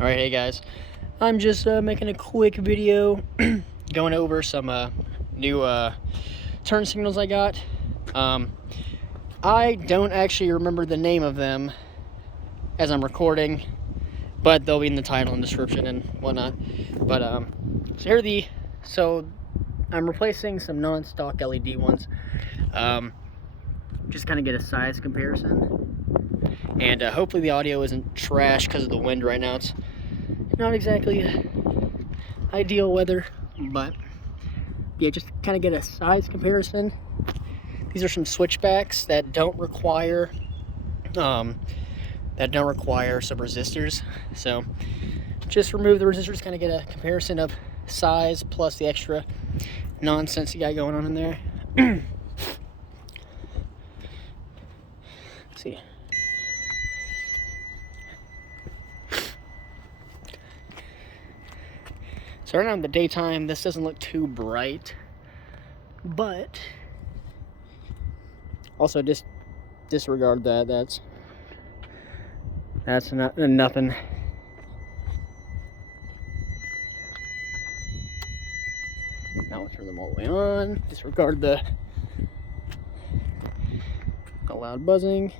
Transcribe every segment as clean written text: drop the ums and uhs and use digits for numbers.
Alright, hey guys, I'm just making a quick video going over some new turn signals I got. I don't actually remember the name of them as I'm recording, but they'll be in the title and description and whatnot. But so I'm replacing some non-stock LED ones, just kind of get a size comparison. And hopefully the audio isn't trash because of the wind right now. It's not exactly ideal weather, but yeah, just kind of get a size comparison. These are some switchbacks that don't require some resistors. So just remove the resistors, kind of get a comparison of size plus the extra nonsense you got going on in there. Let's see. So right now in the daytime, this doesn't look too bright, but also just disregard that. That's not nothing. Now we'll turn them all the way on. Disregard the loud buzzing.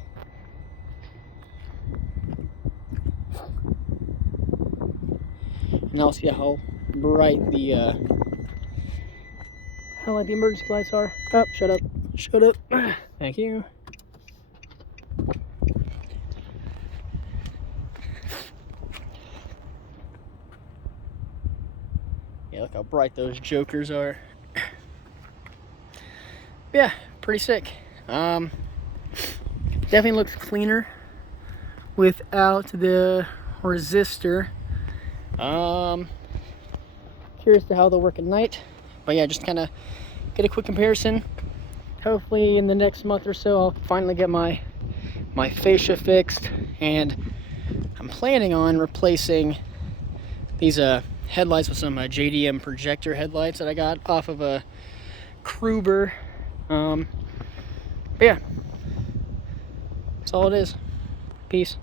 Now see how bright the emergency lights are. Oh, shut up. Shut up. Thank you. Yeah, look how bright those jokers are. Yeah, pretty sick. Definitely looks cleaner without the resistor. Curious to how they'll work at night, but yeah, just kind of get a quick comparison. Hopefully in the next month or so I'll finally get my fascia fixed, and I'm planning on replacing these headlights with some JDM projector headlights that I got off of a Kruber. But yeah, that's all it is. Peace.